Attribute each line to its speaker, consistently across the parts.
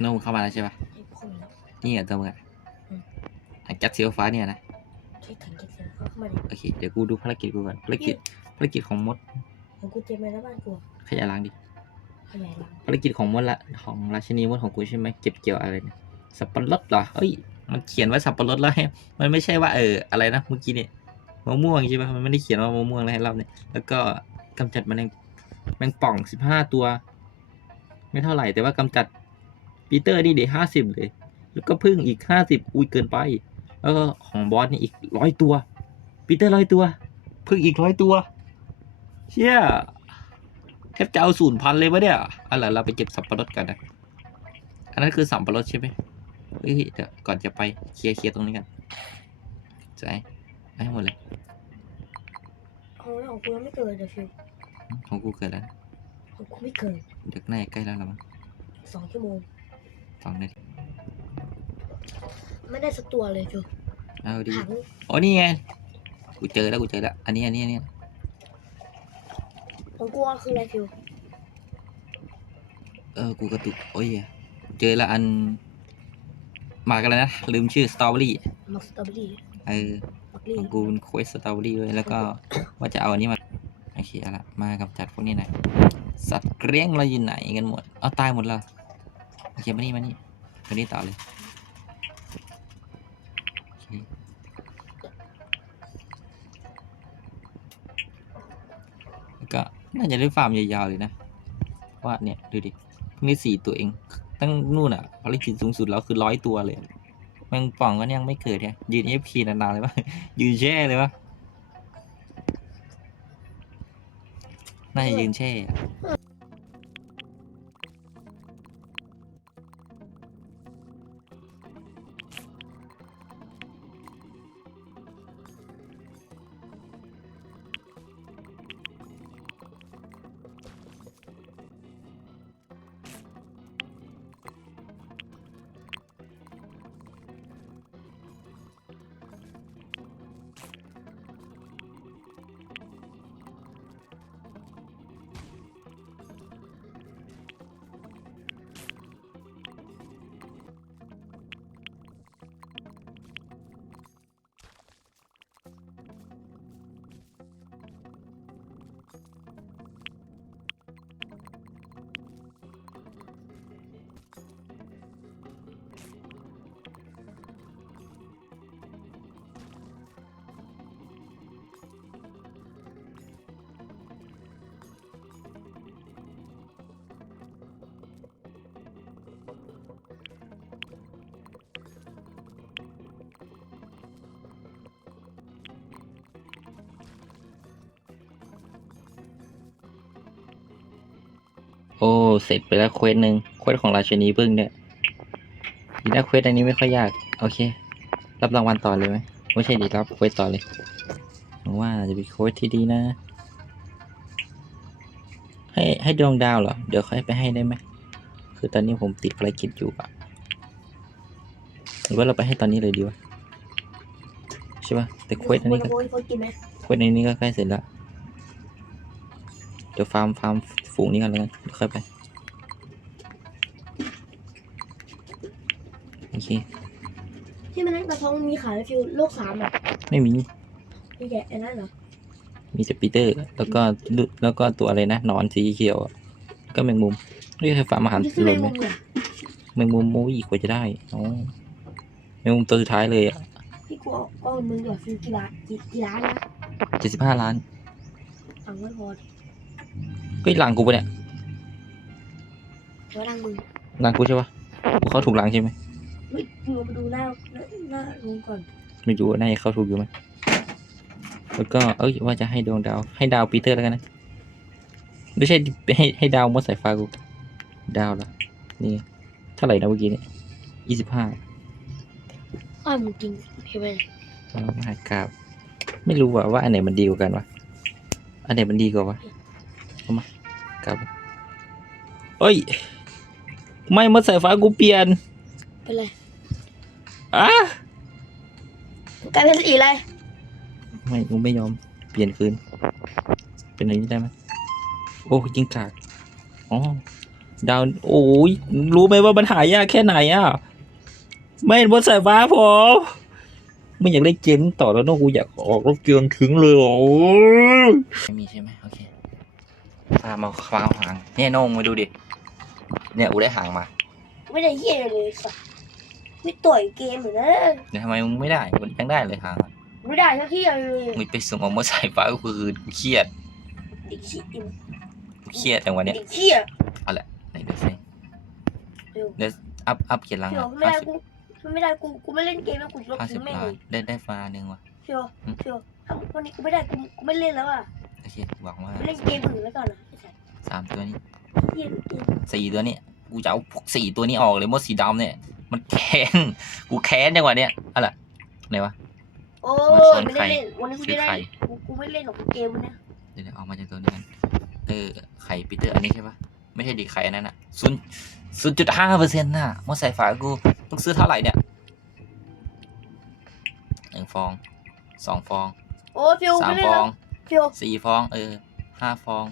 Speaker 1: โน้มเข้ามาแล้วใช่ปะ
Speaker 2: ให้พ่นแล้ว
Speaker 1: นี่เหรอตัวมึงอะ
Speaker 2: อืม
Speaker 1: ถังจักรสีฟ้าเนี่ยนะ
Speaker 2: ช่วยถังเก็บเสียงเข้ามาดิ
Speaker 1: โอเคเดี๋ยวกูดูภารกิจกูก่อนภารกิจภารกิจของมด
Speaker 2: ของกูเจ็บไหมแล้วบ้านกู
Speaker 1: ขยายล้างดิ
Speaker 2: ขยายหลัง
Speaker 1: ภารกิจของมดละของราชินีมดของกูใช่ไหมเก็บเกี่ยวอะไรเนี่ยสับปะรดเหรอเฮ้ยมันเขียนว่าสับปะรดแล้วให้มันไม่ใช่ว่าเอออะไรนะเมื่อกี้เนี่ยมะม่วงใช่ปะมันไม่ได้เขียนว่ามะม่วงแล้วให้เราเนี่ยแล้วก็กำจัดแมลงแมงป่องสิบห้าตัว ไม่เท่าไหร่แต่ว่ากำจัด ปีเตอร์นี่เดี๋ยวห้าสิบเลย แล้วก็พึ่งอีกห้าสิบอุ้ยเกินไป แล้วก็ของบอสนี่อีกร้อยตัว ปีเตอร์ร้อยตัว พึ่งอีกร้อยตัว เชี่ยแทบจะเอาศูนย์พันเลยวะเนี่ยเอะไรเราไปเก็บสับปะรดกันนะ อันนั้นคือสับปะรดใช่ไหมเฮ้ยเดี๋ยวก่อนจะไปเคลียร์เคลียร์ตรงนี้กันใจไม่ให้หมดเลย
Speaker 2: ของเราของกูยังไม่เกิดเดี๋ยวฟิว
Speaker 1: ของกูเกิดแล้วนะ
Speaker 2: ของกูไม่เกิด
Speaker 1: เด็กน่าจะใกล้แล้วละมั้ง
Speaker 2: สองชั่วโมง
Speaker 1: สองนาที
Speaker 2: ไม่ได้สักตัวเลยฟิว
Speaker 1: เอาดี
Speaker 2: ถัง
Speaker 1: อ๋อนี่ไง กูเจอแล้วกูเจอแล้ว อันนี้อันนี้อันนี้
Speaker 2: ของกูคืออะไรฟิว
Speaker 1: เออ กูกระตุก โอ้ยเจอแล้วอันหมากอะไรนะ ลืมชื่อสตรอเบอรี่
Speaker 2: มักสตรอเบอรี่
Speaker 1: เออ
Speaker 2: มักลี่
Speaker 1: ของกูเป็นเควสสตรอเบอรี่ด้วยแล้วก็ว่าจะเอาอันนี้มา โอเคเอาละมากำจัดพวกนี้หน่อยสัตว์เลี้ยงเราอยู่ไหนกันหมด เอาตายหมดแล้วโอเคมานี่มานี่มานี่ต่อเลยโอเคแล้วก็น่าจะได้ฟาร์มยาวๆเลยนะว่าเนี่ยดูดิเพิ่งได้สี่ตัวเอง ตั้งนู่นอะภารกิจสูงสุดแล้วคือร้อยตัวเลยแมงป่องก็ยังไม่เกิดเนี่ยยืนเอฟพีนานๆเลยปะยืนแช่เลยปะน่าจะยืนแช่ โอ้ เสร็จไปแล้วเควสหนึ่งเควสของราชินีพึ่งเนี่ยดีนะเควสอันนี้ไม่ค่อยยาก โอเค รับรางวัลต่อเลยไหมไม่ใช่ดีรับเควสต่อเลยหวังว่าจะเป็นเควสที่ดีนะ ให้ให้ดวงดาวเหรอ เดี๋ยวค่อยไปให้ได้ไหม คือตอนนี้ผมติดภารกิจอยู่อะหรือว่าเราไปให้ตอนนี้เลยดีวะใช่ปะแต่เควสอันนี้ก็
Speaker 2: โอ้ยเขากินไหม
Speaker 1: เควสในนี้ก็ใกล้เสร็จแล้ว เดี๋ยวฟาร์มฟาร์ม ฝูงนี้กันแล้วกันเดี๋ยวค่อยไป โอเค
Speaker 2: ที่มันนั่นกระท้องมีขายไหมฟิวโลกสามอะ
Speaker 1: ไม่มี
Speaker 2: มีแกะไอ้นั่นเหรอ
Speaker 1: มีแต่ปีเตอร์ แล้วก็ลุแล้วก็ตัวอะไรนะหนอนสีเขียวอะแล้วก็แมงมุมนี่คือฟาร์มอาหาร
Speaker 2: นี่คือ
Speaker 1: ห
Speaker 2: แม
Speaker 1: ล่น
Speaker 2: ง
Speaker 1: ไหม
Speaker 2: มุมเหรอ
Speaker 1: แมงมุมโมวี่กว่าจะได้อ๋อแมงมุมตัวสุดท้ายเลยอะ
Speaker 2: พี่กูเอาเอามึงดีกว่าฟิวกี่ล้านกี่กี่ล้านนะ
Speaker 1: เจ็ดสิบห้าล้าน
Speaker 2: ตังค์ไม่พอ
Speaker 1: ก็หลังกูปะเนี่ย
Speaker 2: เดี๋ยวตังค์มึง
Speaker 1: หลังกูใช่ปะกูเข้าถูกหลังใช่ไหม
Speaker 2: เฮ้ยมึงเอามาดูหน้าหน้าหน้าลุงก่อน
Speaker 1: ไม่รู้ว่าน่าจะเข้าถูกอยู่ไหมแล้วก็เอ้ยว่าจะให้ดวงดาว ให้ดาวปีเตอร์แล้วกันนะไม่ใช่ให้ให้ดาวมดสายฟ้ากูดาวเหรอนี่ไงเท่าไหร่นะเมื่อกี้เนี่ยยี่สิบห้า
Speaker 2: อ้าวมึงกินเห็นไหม
Speaker 1: มหากราบไม่รู้ว่าว่าอันไหนมันดีกว่ากันวะอันไหนมันดีกว่าวะเอามา กราบเอ้ย ไม่มดสายฟ้ากูเปลี่ยน
Speaker 2: เป็นไร
Speaker 1: อะ
Speaker 2: กลายเป็นสีอะไร
Speaker 1: ไม่กูไม่ยอม เปลี่ยนคืน เป็นอะไรนี้ได้ไหมโอ้ยิงกากอ๋อดาวโอ้ยรู้ไหมว่ามันหายากแค่ไหนอะ ไม่เห็นบนสายฟ้าผมไม่อยากเล่นเกมต่อแล้วเนอะกูอยากออกรถเกียงถึงเลยโอ้ยไม่มีใช่ไหมโอเค ฟาร์มเอาฟาร์มหางเนี่ยน้องมาดูดิ เนี่ยอูได้หางมา
Speaker 2: ไม่ได้เหี้ยเลยสัสไม่ต่อยเกมเหมือนนะ
Speaker 1: เดี๋ยวทำไมมึงไม่ได้มึงยังได้เลยหางอะ
Speaker 2: ไม่ได้ทั้งที่เลย
Speaker 1: มึงไปส่งออกมาสายฟ้าก็คือกูเครียด
Speaker 2: เด็กขี้อิ่ม
Speaker 1: กูเครียดจังวันเนี้ย
Speaker 2: เด็กขี้อะ
Speaker 1: ไหนดูสิเดี๋ยวอัพอัพเขียนหลัง
Speaker 2: เดี๋ยว
Speaker 1: อะ
Speaker 2: ไม่
Speaker 1: ห้า
Speaker 2: ได้
Speaker 1: สิบ
Speaker 2: กูไม่ได้กูกูไม่เล่นเกมแล้วกูลบ
Speaker 1: ห้าสิ
Speaker 2: ทิ้
Speaker 1: บ
Speaker 2: งแม่ง
Speaker 1: ล้า
Speaker 2: เล
Speaker 1: น
Speaker 2: ย
Speaker 1: ได้ได้ฟ้าหนึ่งว่ะ
Speaker 2: เชียวเชียวถ้าวันนี้กูไม่ได้กูกูไม่เล่นแล้วอะ
Speaker 1: โอเคหวังว่า
Speaker 2: กูเล่นเกมอื่นแล้วก่อนนะไอ้สัส
Speaker 1: สามตัวนี้
Speaker 2: เหี้ยเกม
Speaker 1: สี่ตัวนี้กูจะเอาพวกสี่ตัวนี้ออกเลยมดสีดำเนี่ย มันแค้นกูแค้นจังหวะเนี้ยอะไรไหนวะ
Speaker 2: โอ้
Speaker 1: มาสอน
Speaker 2: ไม่
Speaker 1: ใคร
Speaker 2: ได้เล่นวันนี้กู
Speaker 1: ซื้อ
Speaker 2: จะได้
Speaker 1: ไข่
Speaker 2: กูกูไม่เล่นหรอกเกมวันเนี้ย
Speaker 1: เดี๋ยวเดี๋ยวออกมาจากตัวนี้กันเออไข่ปีเตอร์อันนี้ใช่ปะไม่ใช่ดิไข่อันนั้นอะศูนย์ศูนย์จุดห้าเปอร์เซ็นต์น่ะมดสายฟ้ากูต้องซื้อเท่าไหร่เนี่ยหนึ่งฟองสองฟอง
Speaker 2: โอ้ฟิว
Speaker 1: สาม
Speaker 2: ไม่เล่
Speaker 1: ฟ
Speaker 2: น
Speaker 1: อ
Speaker 2: แล้ว
Speaker 1: ง
Speaker 2: ฟิว
Speaker 1: สี่ฟองเออห้าฟอง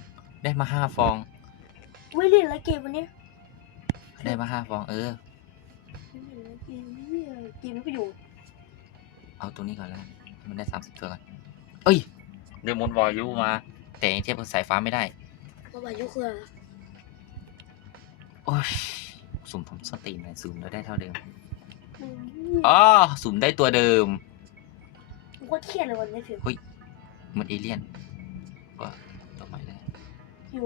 Speaker 1: ได้มาห้าฟอง
Speaker 2: ไม่เล่นแล้วเกมวันเนี้ย
Speaker 1: ได้มาห้าฟอง เออ
Speaker 2: ไม่เล่นแล้วเกมเหี้ยเกมไม่ประโยชน์
Speaker 1: เอาตัวนี้ก่อนแล้วกันให้มันได้สามสิบตัวก่อนเอ้ยเดมอนวอลยูมา แต่ยังเทียบกับสายฟ้าไม่ได้
Speaker 2: เพราะว่ายุคคืออะไร
Speaker 1: โอ้ยสุ่มผมสตรีมเลยสุ่มแล้วได้เท่าเดิม
Speaker 2: อืม
Speaker 1: อ๋อสุ่มได้ตัวเดิม
Speaker 2: กูโคตรเครียดเลยวันนี้ฟิว
Speaker 1: เหมันเอเลี่ยนก็ต่อไปเลย
Speaker 2: ฟิว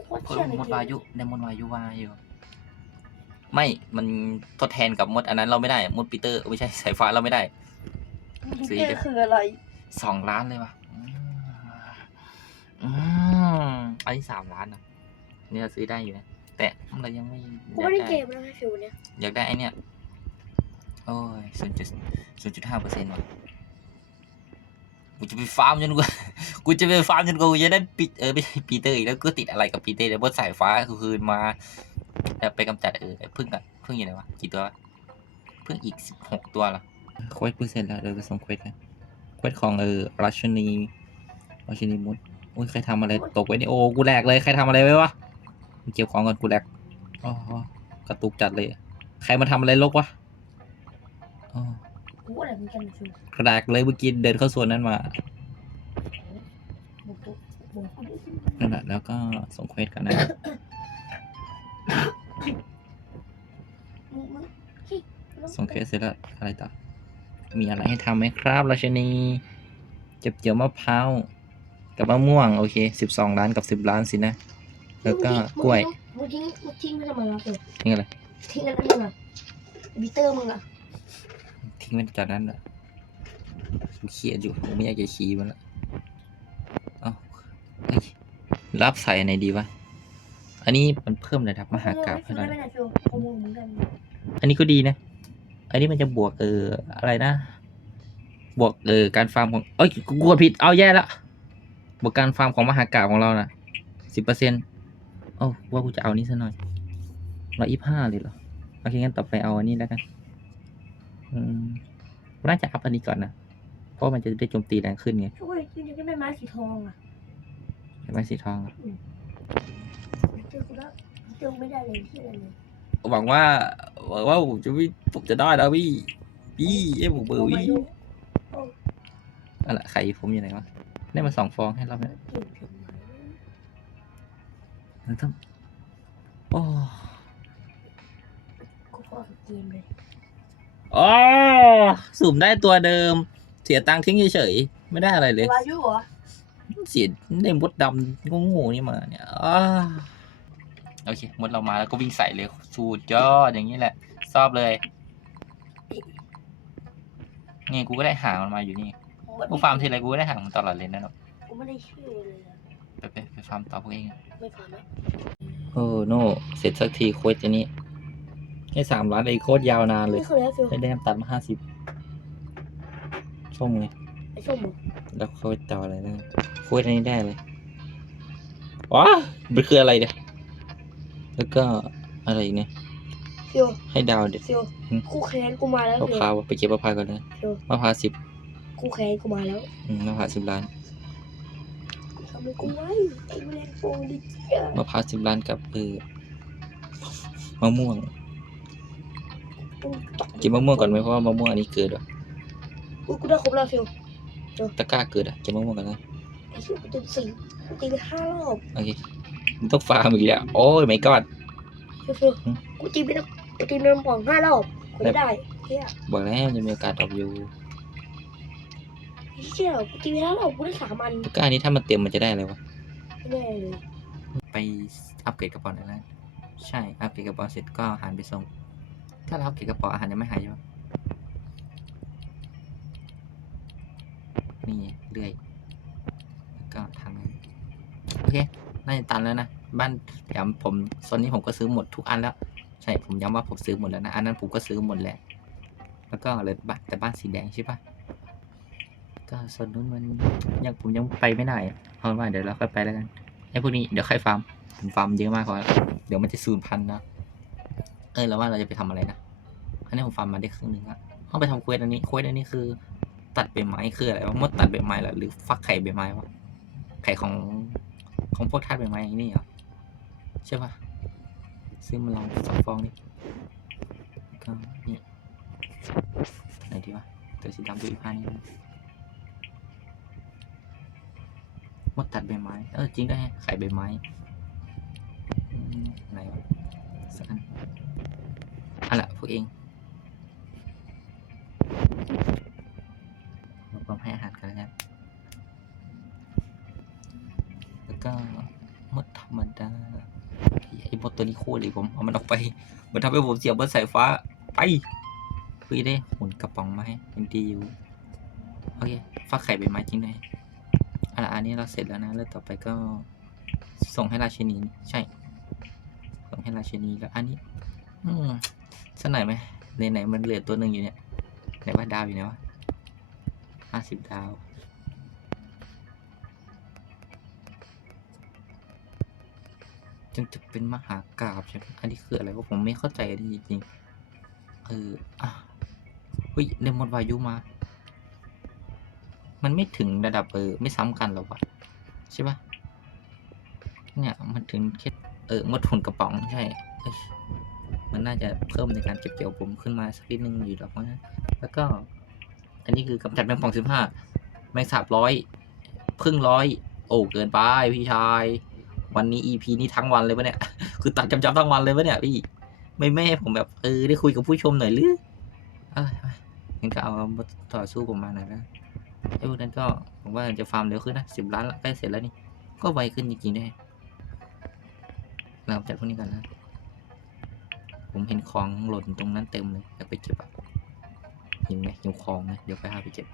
Speaker 2: โคตรเค
Speaker 1: เพิ่
Speaker 2: รียด
Speaker 1: ม
Speaker 2: เลย
Speaker 1: มด
Speaker 2: เก
Speaker 1: วามยุได้มดวายุวาอยู่ไม่มันทดแทนกับมดอันนั้นเราไม่ได้ มดปีเตอร์ไม่ใช่สายฟ้าเราไม่ได้ซื้อ
Speaker 2: เก
Speaker 1: เดี๋
Speaker 2: ม
Speaker 1: ยว
Speaker 2: คืออะไร
Speaker 1: สองล้านเลยวะอืมอืมอันนี้สามล้านนะนี่เราซื้อได้อยู่นะแต่เรายังไม่
Speaker 2: กู
Speaker 1: อยา
Speaker 2: ไม่
Speaker 1: ก
Speaker 2: ได้
Speaker 1: ได้
Speaker 2: เกมแล้วนะฟิววันเนี้ย
Speaker 1: อยากได้ไอเนี่ยโอ้ยศูนย์จุดศูนย์จุดห้าเปอร์เซ็นต์ว่ะ กูจะไปฟาร์มจนกูกูจะไปฟาร์มจนกูจะได้ปีเออไม่ใช่ปีเตอร์อีกแล้วก็ติดอะไรกับปีเตอร์เดี๋ยวบสายฟ้าคืนมาแไปกำจัดเออไอพึ่งอะพึ่งอยู่ไหนวะกี่ตัวพึ่งอีกสิบหกตัวเหรอเควสเปอร์เซ็นต์แล้วเดี๋ยวไปส่งเควสกันเควสของเออราชนีราชนีมุดโอ้ยใครทำอะไรตกไว้นี่โอ้กูแหลกเลยใครทำอะไรไว้วะเก็บของก่อนกูแหลกอ๋อกระตุกจัดเลย ใครมาทำอะไรลกวะอ๋อ
Speaker 2: กูอะไรเหมือนกันฟิว
Speaker 1: กระดากเลยเมื่อกี้เดินเข้าส่วนนั้นมา
Speaker 2: บุกบุกบุก
Speaker 1: นั่นแหละแล้วก็ส่งเควสกันนะ
Speaker 2: มึงมึงขี้
Speaker 1: ส่งเควสเสร็จแล้วอะไรต่อ มีอะไรให้ทำไหมครับราชนีเก็บเกี่ยวมะพร้าวกับมะม่วงโอเคสิบสองล้านกับสิบล้านสินะ แล้วก็กล้วย
Speaker 2: มึงทิ้งมึงทิ้งมันทำไมวะฟิว
Speaker 1: นี่อะไร
Speaker 2: ทิ้งอันนั้นมึงอะบิเตอร์มึงอะ
Speaker 1: ทิ้งไว้จากนั้นอะกูเครียดอยู่ผมไม่อยากจะขี่มันละเอ้าเฮ้ยรับใส่อันไหนดีวะ อันนี้มันเพิ่มระดับมหากราบ
Speaker 2: ฟิ
Speaker 1: ให้
Speaker 2: ว
Speaker 1: เรา
Speaker 2: ได้ไหมเนี่ยฟิวกูงงเหมือนกัน
Speaker 1: อันนี้ก็ดีนะ อันนี้มันจะบวกเอออะไรนะ บวกเออการฟาร์มของเอ้ยกูกดผิดเอาแย่ละบวกการฟาร์มของมหากราบของเรานะสิบเปอร์เซ็นต์โอ้ว่ากูจะเอานี้ซะหน่อยร้อยยี่ห้าเลยเหรอโอเคงั้นต่อไปเอาอันนี้แล้วกัน อืมกูน่าจะอัพอันนี้ก่อนนะ เพราะมันจะได้โจมตีแรงขึ้นไง
Speaker 2: ช่วยจริงๆก็เป็นไม้สีทองอะ
Speaker 1: เห็นไหมสีทองอะ
Speaker 2: เจอกูแล้วเจอไม่ได้เลยที่อะไรเลย
Speaker 1: หวังว่าหวังว่าผมจะไม่ผมจะได้แล้วพี่พี่เอ้ยผมเบอร์พี่นั่นแหละไข่ผมอยู่ไหนวะได้มาสองฟองให้เราเนี่ย
Speaker 2: เก่งถึงไหม
Speaker 1: มันต้องโอ้
Speaker 2: กูพอกับเกมเลย
Speaker 1: อ๋อสุ่มได้ตัวเดิม เสียตังค์ทิ้งเฉยๆไม่ได้อะไรเลย
Speaker 2: วายุเหรอ
Speaker 1: เสียได้มดดำโง่ๆนี่มาเนี่ยอ้าโอเคมดเรามาแล้วก็วิ่งใส่เลยสูดยอดอย่างนี้แหละชอบเลย นี่กูก็ได้หางมันมาอยู่นี่กูฟาร์มทีไรกูก็ได้หางมันตลอดเลยนะเนาะ
Speaker 2: กูไม่ได้ชื่อเลยอะ
Speaker 1: ไปไปไปฟาร์มต่อพวกเองอะ
Speaker 2: ไม่ผ่านนะ
Speaker 1: โอ้โนเสร็จสักทีโค้ดอันนี้ ให้สามล้านเลยโค้ดยาวนานเลย
Speaker 2: นี่คืออะไรฟิว
Speaker 1: ได้แต้มตัดมาห้าสิบส้มไง
Speaker 2: ไอ้ส้มเหรอ
Speaker 1: แล้วโค้ดต่ออะไรนะโค้ดอันนี้ได้เลยว้ามันคืออะไรเนี่ยแล้วก็อะไรอีกเนี่ย
Speaker 2: ฟิว
Speaker 1: ให้ดาวเด็ด
Speaker 2: ฟิว
Speaker 1: อืม
Speaker 2: คู่แค้นกูมาแล้ว
Speaker 1: มะ
Speaker 2: ฟิว
Speaker 1: พร้าวไปเก็บมะพร้าวก่อนนะ
Speaker 2: ฟิว
Speaker 1: มะพร้าวสิบ
Speaker 2: คู่แค้นกูมาแล้ว
Speaker 1: อืมมะพร้าวสิบล้าน
Speaker 2: ทำไมกูไว้ไอ้แมลงโปงดิเจ้ามะ
Speaker 1: พร้าวสิบล้านกับเออมะม่วง
Speaker 2: กูตก
Speaker 1: กินมะม่วงก่อนไหมเพราะว่ามะม่วงอันนี้เกิดว่ะ
Speaker 2: กูกูได้ครบแล้วฟิว
Speaker 1: ตะกร้าเกิดอะกินมะม่วงกันนะ
Speaker 2: ไอ้เหี้ยกูตีสี่กูตีไปห้ารอบ
Speaker 1: โอเคมันต้องฟาร์มอีกแล้วโอ้ยไม่กอด
Speaker 2: ฟิวฟิว
Speaker 1: อืม
Speaker 2: กูตีไปน้ำกูตีไปน้ำป่องห้ารอบกูจะได้เฮีย
Speaker 1: บอกแล้วจะมีโอกาสตอบอยู่
Speaker 2: ไอ้เหี้ยกูตีไปห้ารอบกูได้สามอัน
Speaker 1: ตะกร้านี้ถ้ามันเต็มมันจะได้อะไรวะ
Speaker 2: ไม่แน่เลย
Speaker 1: ไปอัปเกรดกระเป๋าหน่อยแล้วใช่ อัปเกรดกระเป๋าเสร็จก็เอาอาหารไปส่ง ถ้าเราเกรดกระเป๋าอาหารยังไม่หายใช่ปะนี่เรื่อยแล้วก็ทางนั้นโอเค น่าจะตันแล้วนะ บ้านแถมผมโซนนี้ผมก็ซื้อหมดทุกอันแล้ว ใช่ ผมย้ำว่าผมซื้อหมดแล้วนะ อันนั้นผมก็ซื้อหมดแหละแล้วก็เหลยบ้านแต่บ้านสีแดงใช่ปะก็โซนนู้นมันยังผมยังไปไม่ได้เอาเป็นว่าเดี๋ยวเราค่อยไปแล้วกัน ไอ้พวกนี้เดี๋ยวค่อยฟาร์มผมฟาร์มเยอะมากกว่าเดี๋ยวมันจะสูญพันธุ์นะ เออแล้วว่าเราจะไปทำอะไรนะ อันนี้ผมฟาร์มมาได้ครึ่งหนึ่งอะต้องไปทำเควสอันนี้เควสอันนี้คือ ตัดใบไม้คืออะไรวะมดตัดใบไม้เหรอหรือฟักไข่ใบไม้วะไข่ของของพวกธาตุใบไม้อย่างนี้เหรอใช่ปะซื้อมาลองสองฟองนี่ก็นี่ไหนดีวะตัวสีดำตัวอีกพันนี่มดตัดใบไม้เออจริงด้วยไข่ใบไม้ไหนวะสักอันอันละพวกเอง เลยผมเอามันออกไปมันทำให้ผมเสียบบนสายฟ้าไปพี่ได้หุ่นกระป๋องมาให้ยังดีอยู่โอเคฟักไข่ใบไม้จริงด้วยอันละอันนี้เราเสร็จแล้วนะแล้วต่อไปก็ส่งให้ราชินีใช่ ส่งให้ราชินีแล้วอันนี้ อืมสักหน่อยไหมในไหนมันเหลือตัวหนึ่งอยู่เนี่ยไหนว่าดาวอยู่ไหนวะห้าสิบดาว จึงจะเป็นมหากราบใช่ไหมอันนี้คืออะไรวะผมไม่เข้าใจอันนี้จริงๆเอออะเฮ้ยเดมอนวายุมา มันไม่ถึงระดับเออไม่ซ้ำกันหรอวะใช่ปะเนี่ยมันถึงแค่เออมดหุ่นกระป๋องใช่มันน่าจะเพิ่มในการเก็บเกี่ยวผมขึ้นมาสักนิดนึงอยู่หรอกนะแล้วก็ อันนี้คือกำจัดแมงป่องสิบห้าแมงสาบร้อยพึ่งร้อยโอ้เกินไปพี่ชาย วันนี้ EP นี้ทั้งวันเลยปะเนี่ย คือตัดจำจำทั้งวันเลยปะเนี่ยพี่ไม่ไม่ให้ผมแบบเออได้คุยกับผู้ชมหน่อยหรืออะไรงั้นก็เอามาต่อสู้ผมมาหน่อยนะไอ้พวกนั้นก็ผมว่าจะฟาร์มเร็วขึ้นนะสิบล้านละใกล้เสร็จแล้วนี่ ก็ไวขึ้นจริงๆด้วยเราจัดพวกนี้กันนะ ผมเห็นของหล่นตรงนั้นเต็มเลยอยากไปเก็บอะหิวไหมหิวของนะเดี๋ยวไปหาไปเก็บ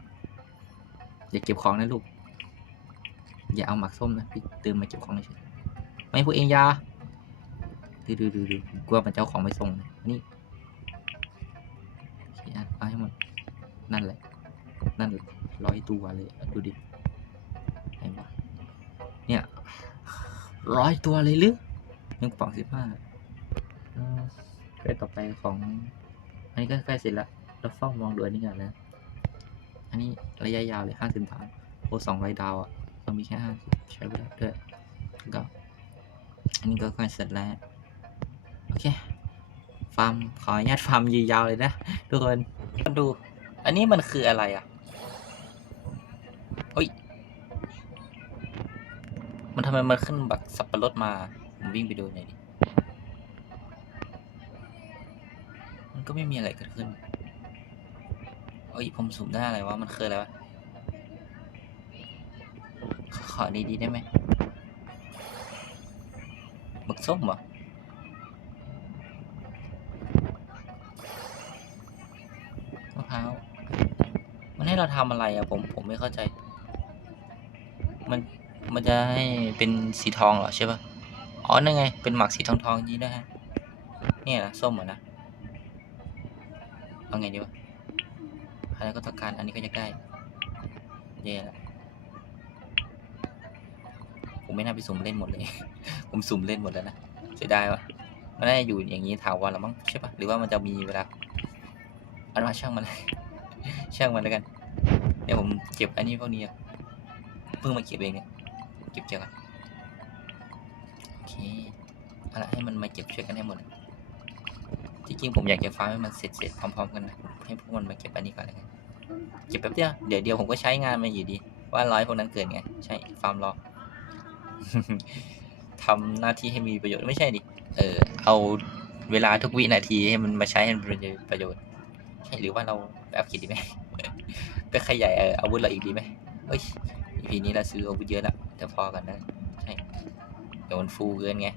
Speaker 1: อย่าเก็บของนะลูกอย่าเอาหมักส้มนะพี่เตื่นมาเก็บของเฉย ไม่พวกเองยาดูดูดูดูกลัวมันจะเอาของไปส่งนะนี่โอเคอะเอาให้หมดนั่นแหละ นั่นร้อยตัวเลยดูดิเห็นปะเนี่ยร้อยตัวเลยหรือหนึ่งปองสิบห้าเควสต่อไปของ อันนี้ก็ใกล้เสร็จแล้วเราเฝ้ามองดูอันนี้กันนะอันนี้ระยะยาวเลยห้าสิบดาวโอ้สองร้อยดาวอะเรามีแค่ห้าใช้เวลาด้วยก็ อันนี้ก็ใกล้เสร็จแล้ว โอเค ฟาร์ม ขออนุญาตฟาร์มยาวๆเลยนะ ทุกคนมาดู อันนี้มันคืออะไรอะเฮ้ย มันทำไมมันขึ้นแบบสับปะรดมา ผมวิ่งไปดูหน่อยดิ มันก็ไม่มีอะไรเกิดขึ้นเอ้ย ผมสุ่มได้อะไรวะ มันคืออะไรวะ ขอดีๆได้ไหม ส้มเหรอมะพร้าว มันให้เราทำอะไรอะผม ผมไม่เข้าใจ มัน มันจะให้เป็นสีทองเหรอใช่ปะอ๋อ นั่นไง เป็นหมักสีทองทองๆอย่นี้ด้วยฮะ เนี่ยนะส้มเหรอนะ เอาไงดีวะอันนี้นก็ต้องการ อันนี้ก็จะใกล้เย่ละผมไม่น่าไปสุ่มเล่นหมดเลย ผมสุ่มเล่นหมดแล้วนะเสียดายวะมันน่าจะอยู่อย่างนี้ถาวรแล้วมั้งใช่ปะหรือว่ามันจะมีเวลาอันว่าช่างมัน ช่างมันแล้วกันเดี๋ยวผมเก็บอันนี้พวกนี้เพิ่งมาเก็บเองเนี่ยเก็บเจอกันโอเคเอาละให้มันมาเก็บช่วยกันให้หมดที่จริงผมอยากจะฟาร์มให้มันเสร็จเสร็จพร้อมๆกันนะให้พวกมันมาเก็บอันนี้ก่อนเลยกันเก็บแป๊บเดียวเดี๋ยวเดียวผมก็ใช้งานมันอยู่ดี ว่าร้อยพวกนั้นเกินไง ใช่ฟาร์มรอ ทำหน้าที่ให้มีประโยชน์ไม่ใช่ดิเออเอาเวลาทุกวินาทีให้มันมาใช้ให้มันเป็นประโยชน์ใช่หรือว่าเราไปอัพคิดดีไหมไปขยายเอออาวุธเราอีกดีไหมเฮ้ย EP นี้เราซื้ออาวุธเยอะละเดี๋ยวพอกันนะใช่เดี๋ยวมันฟูเกินไง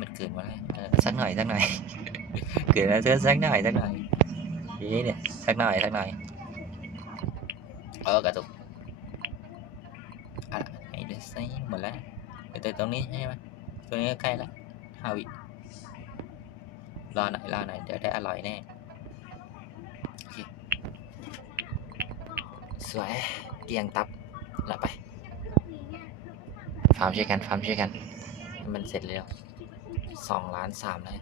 Speaker 1: มันเกินมาแล้วสักหน่อยสักหน่อยเกินแล้วเจอสักหน่อยสักหน่อยนี่เนี่ยสักหน่อยสักหน่อยเออกระตุก ดซซี่หมดแล้วเดี๋ยวแต่ตรงนี้ใช่ไหมตรงนี้ก็ใกล้ละห้าวิรอหน่อยรอหน่อยเดี๋ยวได้อร่อยแน่โอเคสวยเกียงตับหละไปฟาร์มช่วยกันฟาร์มช่วยกัน มันเสร็จเร็วสองล้านสามเลย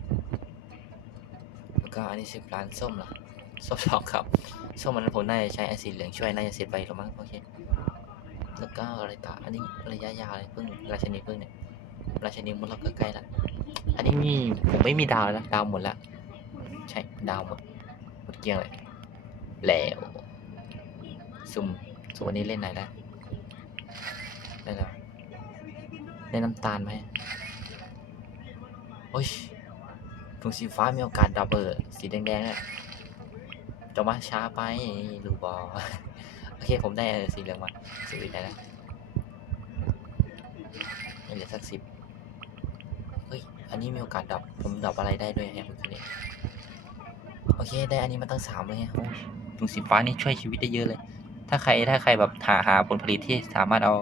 Speaker 1: แล้วก็อันนี้สิบล้านส้มเหรอส้มสองครับส้มมันผมน่าจะใช้ไอสีเหลืองช่วยน่าจะเสร็จไปหรือมั้งโอเค แล้วก็อะไรต่ออันนี้ระยะยาวเลยเพิ่งราชนีเพิ่งเนี่ยราชนีหมดแล้วก็ใกล้ละอันนี้มีผมไม่มีดาวแล้วดาวหมดละใช่ดาวหมดหมดเกลี้ยงเลยแล้วซุ่มซุ่วันนี้เล่นไหนได้ได้แล้วเล่นน้ำตาลไหมโอ้ยถุงสีฟ้ามีโอกาสดับเบิลสีแดงๆเนี่ยจะมาช้าไปลูบอ โอเคผมได้สีเหลืองมาสีเหลืองได้แล้วเหลือสักสิบเฮ้ย อันนี้มีโอกาสดับ ผมดับอะไรได้ด้วยแฮะเมื่อกี้นี้โอเค ได้อันนี้มาตั้งสามเลยฮะโอ้ยถุงสีฟ้านี่ช่วยชีวิตได้เยอะเลย ถ้าใครถ้าใครแบบหาหาผลผลิตที่สามารถเอา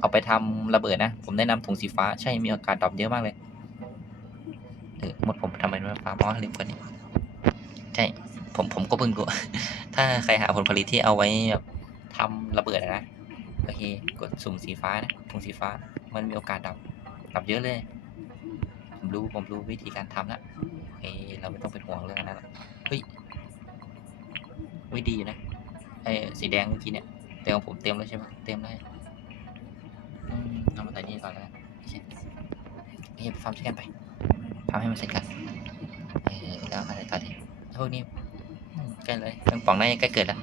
Speaker 1: เอาไปทำระเบิดนะ ผมแนะนำถุงสีฟ้า ใช่ มีโอกาสดับเยอะมากเลยเออหมดผมทำไมไม่ฟาร์มอ๋อลืมกันนี่ใช่ ผมผมก็เพิ่งรู้ถ้าใครหาผลผลิตที่เอาไว้แบบ ทำระเบิดนะโอเคกดสุ่มสีฟ้านะถุงสีฟ้ามันมีโอกาสดับดับเยอะเลย ผมรู้ผมรู้วิธีการทำแล้วโอเคเราไม่ต้องเป็นห่วงเรื่องนั้นเฮ้ยวิดีนะไอ้สีแดงเมื่อกี้เนี่ยเต็มของผมเต็มแล้วใช่ไหมเต็มเลยอืมเอามาใส่นี่ก่อนแล้วโอเคโอเคไปฟาร์มช่วยกันไปทำให้มันเสร็จกันเออแล้วอะไรต่อดีพวกนี้อืมใกล้เลยเครื่องปองน่าจะใกล้เกิดแล้ว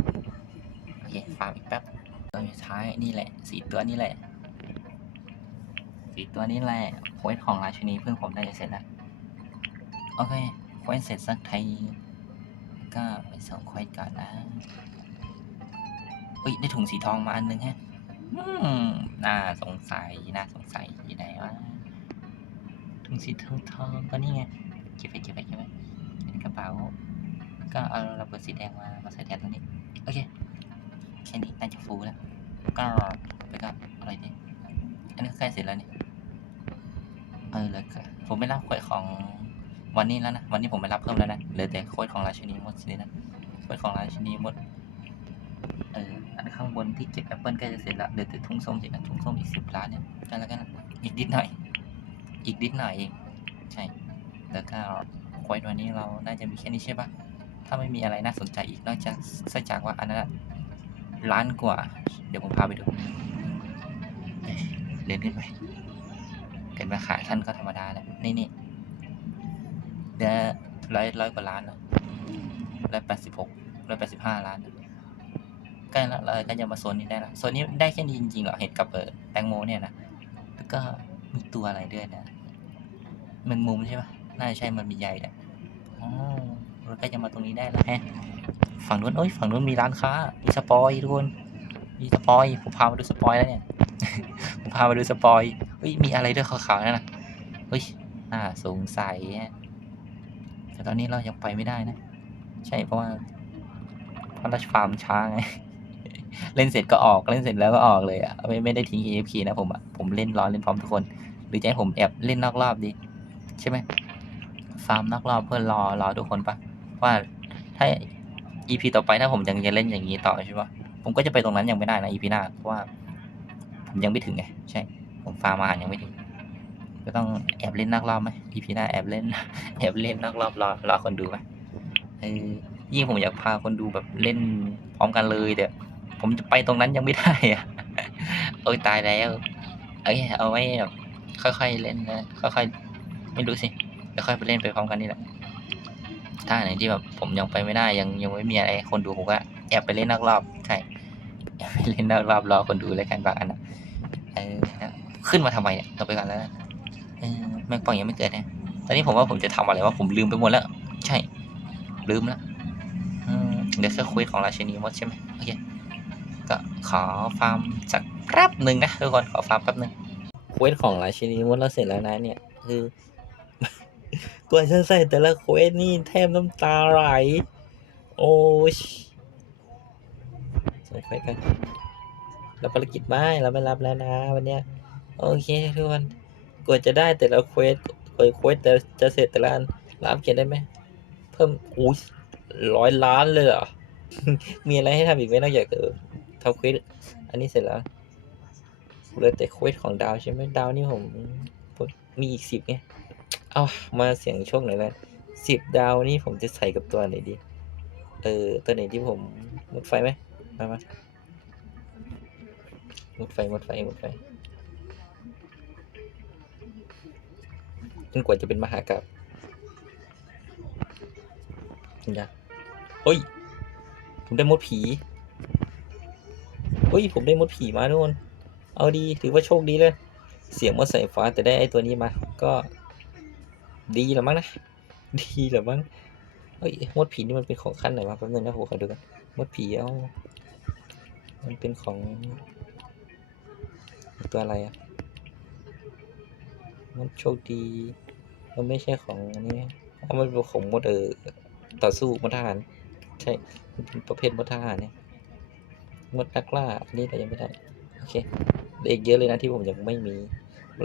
Speaker 1: โอเคฟาร์มอีกแป๊บตัวสุดท้ายนี่แหละสีตัวนี้แหละสีตัวนี้แหละโค้ดของราชินีเพิ่งผมได้จะเสร็จแล้วโอเคโค้ดเสร็จสักทีก็ไปส่งโค้ดก่อนนะเฮ้ยได้ถุงสีทองมาอันนึงฮะน่าสงสัยน่าสงสัยอยู่ไหนวะถุงสีทองทองก็นี่ไงเก็บไปเก็บไปเก็บไปเป็นกระเป๋าก็เอาระเบิดสีแดงมามาใส่แทนตรงนี้โอเค แค่นี้น่าจะฟูแล้วก็ไปก็อะไรดีอันนี้ก็ใกล้เสร็จแล้วนี่เออเลยผมไม่รับโค้ดของวันนี้แล้วนะ วันนี้ผมไม่รับเพิ่มแล้วนะเหลือแต่โค้ดของราชินีมดสินะโค้ดของราชินีมดเอออันข้างบนที่เก็บแอปเปิลใกล้จะเสร็จแล้วเหลือแต่ทุ่งส้มสินทุ่งส้มอีกสิบล้านเนี่ยกันแล้วกันอีกนิดหน่อย อีกนิดหน่อยเองใช่แล้วก็โค้ดวันนี้เราน่าจะมีแค่นี้ใช่ปะถ้าไม่มีอะไรน่าสนใจอีกนอกจากนอกจากว่าอันนั้น ล้านกว่า เดี๋ยวผมพาไปดูเอ้ยเดินขึ้นไปเกิดมาขายท่านก็ธรรมดาแหละนี่นี่เดี๋ยร้อยร้อยกว่าล้านนะร้อยแปดสิบหกร้อยแปดสิบห้าล้านใกล้ล้วเราก็จะมาโซนนี้ได้ละโซนนี้ได้แค่นี้จริงๆเหรอเห็ดกับเออแตงโมเนี่ยนะแล้วก็มีตัวอะไรด้วยนะแมงมุมใช่ปะน่าจะใช่มันมีใยแหละอ๋อเราก็จะมาตรงนี้ได้แล้วแฮะ ฝั่งนู้นเอ้ยฝั่งนู้นมีร้านค้า มีสปอยทุกคน มีสปอย ผมพามาดูสปอยแล้วเนี่ย ผมพามาดูสปอยเฮ้ย มีอะไรด้วยขาวๆนั่นน่ะเฮ้ย น่าสงสัยแต่ตอนนี้เรายังไปไม่ได้นะ ใช่เพราะว่าเพราะเราฟาร์มช้าไง เล่นเสร็จก็ออก เล่นเสร็จแล้วก็ออกเลยอะไม่ไม่ได้ทิ้ง AFK นะผมอะผมเล่นร้อนเล่นพร้อมทุกคน หรือจะให้ผมแอบเล่นนอกรอบดี ใช่ไหมฟาร์มนอกรอบเพื่อรอรอทุกคนปะว่าถ้า EP ต่อไปถ้าผมยังจะเล่นอย่างนี้ต่อใช่ปะผมก็จะไปตรงนั้นยังไม่ได้นะ EP หน้าเพราะว่า ผมยังไม่ถึงไงใช่ ผมฟาร์มาหารยังไม่ถึง ก็ต้องแอบเล่นนอกรอบไหม EP หน้าแอบเล่นแอบเล่นนอกรอบรอรอคนดูไหมเออยิ่งผมอยากพาคนดูแบบเล่นพร้อมกันเลยแต่ผมจะไปตรงนั้นยังไม่ได้อะโอ้ยตายแล้วเอ้ยเอาไว้แบบค่อยๆเล่นนะค่อยๆไม่รู้สิค่อยไปเล่นไปพร้อมกันนี่แหละ ถ้าไหนที่แบบผมยังไปไม่ได้ยังยังไม่มีอะไรคนดูผมก็แอบไปเล่นนอกรอบใช่แอบไปเล่นนอกรอบรอคนดูแล้วกันบางอันนะเออนะขึ้นมาทำไมเนี่ยเราไปกันแล้วนะเออแมงป่องยังไม่เกิดนะตอนนี้ผมว่าผมจะทำอะไรว่าผมลืมไปหมดแล้ว ใช่ ลืมแล้วเดี๋ยวแค่คุยของราชินีมดใช่ไหมโอเคก็ขอฟาร์มสักแป๊บหนึ่งนะทุกคนขอฟาร์มแป๊บหนึ่งเควสของราชินีมดเราเสร็จแล้วนะเนี่ยคือ ว่าจะใส่แต่ละเควสนี่แทบน้ำตาไหล โอ้ยใส่เควสกันรับภารกิจไม่เราไม่รับแล้วนะวันเนี้ยโอเคทุกคนกว่าจะได้แต่ละเควสกว่าเควสจะจะเสร็จแต่ละอันรับเขียนได้ไหมเพิ่มอุ้ยร้อยล้านเลยเหรอ มีอะไรให้ทำอีกไหมนอกจากเออทำเควสอันนี้เสร็จแล้วเหลือแต่เควสของดาวใช่ไหมดาวนี่ผมมีอีกสิบไง เอามาเสียงโชคหน่อยละสิบดาวนี่ผมจะใส่กับตัวไหนดี เออ ตัวไหนที่ผมหมดไฟไหมมามาหมดไฟหมดไฟหมดไฟจนกว่าจะเป็นมหากราบอย่าเฮ้ย ผมได้มดผี เฮ้ย ผมได้มดผีมาทุกคน เอาดี ถือว่าโชคดีเลย เสียงมดสายฟ้าแต่ได้ไอ้ตัวนี้มา ก็ ดีหรือมั้งนะ ดีหรือมั้งเฮ้ยมดผีนี่มันเป็นของขั้นไหนวะแป๊บนึงนะผมขอดูกันมดผีเอ้ามันเป็นของ ตัวอะไรอะมดโชคดี มันไม่ใช่ของอันนี้อ๋อมันเป็นของมดเออต่อสู้มดทหารใช่มันเป็นประเภทมดทหารเนี่ยมดนักล่าอันนี้เรายังไม่ได้โอเคเหลืออีกเยอะเลยนะที่ผมยังไม่มี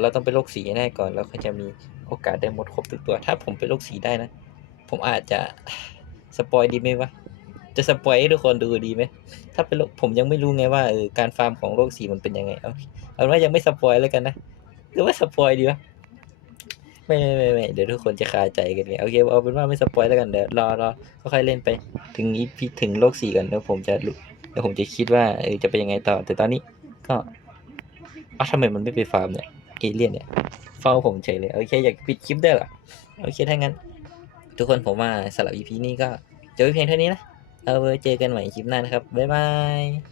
Speaker 1: เราต้องไปนโรคสีให้ได้ก่อนแล้วก็จะมี โอกาสได้หมดครบทุกตัว ถ้าผมเป็นโรคสีได้นะ ผมอาจจะสปอยดีไหมวะ จะสปอยให้ทุกคนดูดีไหม ถ้าเป็นโรคผมยังไม่รู้ไงว่าเออการฟาร์มของโรคสีมันเป็นยังไง เอาเอาว่ายังไม่สปอยแล้วกันนะ หรือว่าสปอยดีวะ ไม่ไม่ไม่ไม่เดี๋ยวทุกคนจะคาใจกันไงโอเคเอาเป็นว่าไม่สปอยแล้วกันเดี๋ยวรอรอค่อยๆเล่นไป ถึงนี้พี่ถึงโลกสี่กันแล้วผมจะแล้วผมจะคิดว่าเออจะเป็นยังไงต่อ แต่ตอนนี้ก็อ้าวทำไมมันไม่ไปฟาร์มเนี่ย เอเลี่ยนเนี่ยเฝ้าผมเฉยเลยโอเคอยากปิดคลิปได้เหรอโอเคถ้างั้น ทุกคนผมว่าสำหรับ EP นี้ก็จบไว้เพียงเท่านี้นะเอาไว้เจอกันใหม่คลิปหน้านะครับบ๊ายบาย